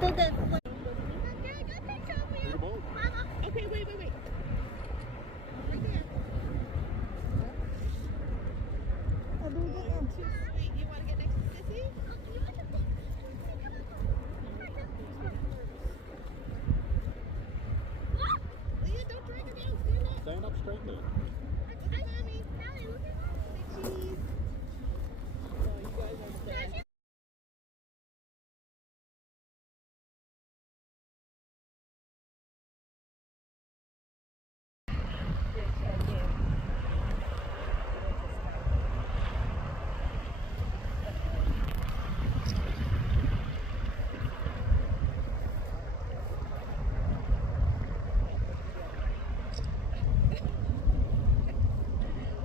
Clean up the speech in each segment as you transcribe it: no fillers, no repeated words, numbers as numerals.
Okay, wait. Too sweet. You want to get next to Sissy? Leah, don't drag her down. Stand up. Stand up straight there. Look at mommy. Big cheese. Oh, you guys are sad.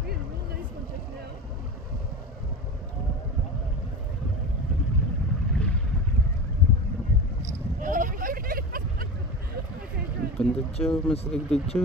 We had a real nice one just now. Pandad siya, mas ligdag siya.